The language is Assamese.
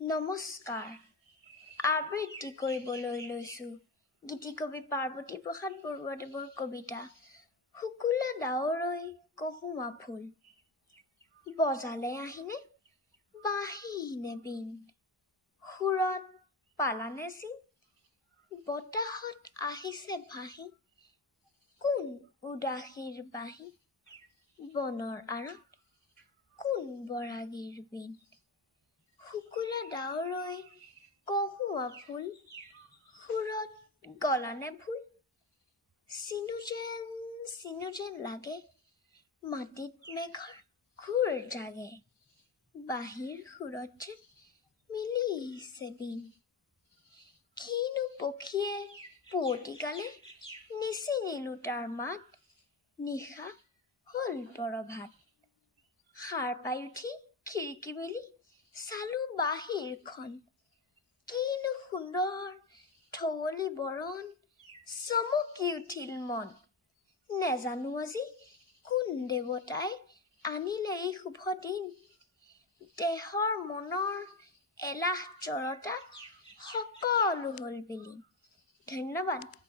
নমস্কাৰ আবৃত্তি কৰিবলৈ লৈছো গীতিকবি পাৰ্বতী প্ৰসাদ বৰুৱাদেৱৰ কবিতা শুকুলা ডাৱৰৈ কহুমা ফুল বজালে আহিনে বাঁহীনে বিন সুৰত পালানে চিন বতাহত আহিছে ভাহি কোন উদাসীৰ বাঁহী বনৰ আঁৰত কোন বৰাগীৰ বিন শুকুলা ডাৱৰৈ কহুমা ফুল সুৰত গলানে ভুল চিনু যেন লাগে মাটিত মেঘৰ ঘূৰ জাগে বাঁহীৰ সুৰত যেন মিলিছে বিন কিনো পক্ষীয়ে পুৱতি গালে নিচিনিলো তাৰ মাত নিশা হল পৰভাত সাৰ পাই উঠি খিৰিকী মেলি চালো বাহিৰখন কিনো সুন্দৰ থৱলি বৰণ চমকি উঠিল মন নেজানো আজি কোন দেৱতাই আনিলে এই শুভ দিন দেহৰ মনৰ এলাহ জড়তা সকলো হল বিলীন ধন্যবাদ।